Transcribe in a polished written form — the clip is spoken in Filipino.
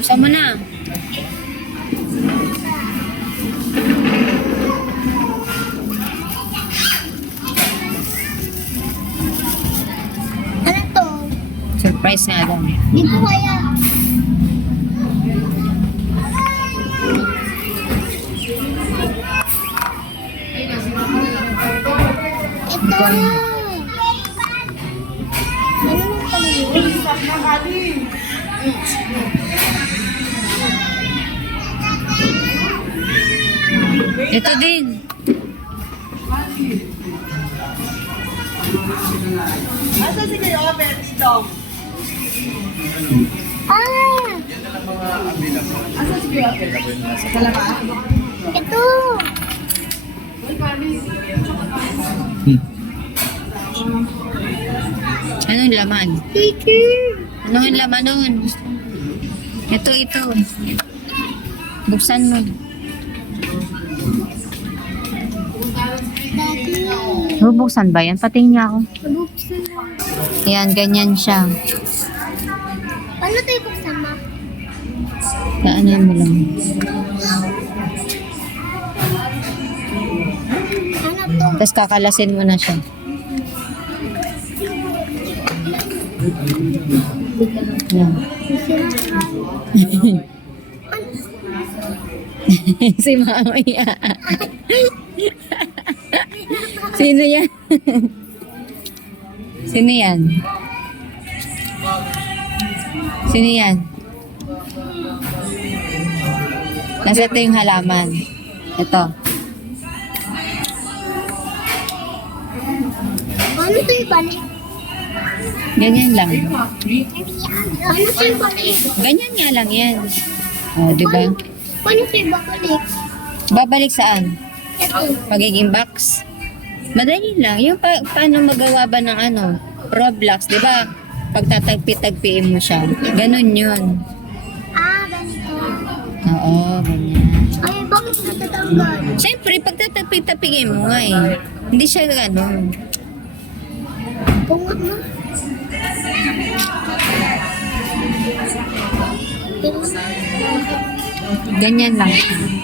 Buksan mo na. Ano to? Surprise nga lang. Di ko kaya. Ito. Ano naman pala yun? Ito din. Asa si kayo, Bench Dog? Ah! Asa si kayo? Sa kalaba? Ito! Anong laman? Sticker! Anong laman nun? Ito. Buksan mo. Daddy! Bubuksan ba yan? Patingin niya ako. Buksan mo. Ayan, ganyan siya. Paano ito ibuksan mo? Ano mo lang. Ano to? Tapos kakalasin mo na siya. Ayan. Si Mama yan. Sino yan? Sino yan? Sino yan? Nasa ito yung halaman. Ito. Paano ito ibalik? Ganyan lang. Paano ito ibalik? Ganyan nga lang yan. O, di ba? Paano ito ibalik? Babalik saan? Ito. Pagiging box? Madali lang. Yung paano magawa ba ng ano? Roblox, di ba? Pag tatagpi-tagpiin mo siya. Ganun yun. Ah, ganito. Oo, ganyan. Ay, bakit natatanggal? Siyempre, pag tatagpi-tagpiin mo nga eh. Hindi siya ganun. Bunga mo. Ganyan lang siya.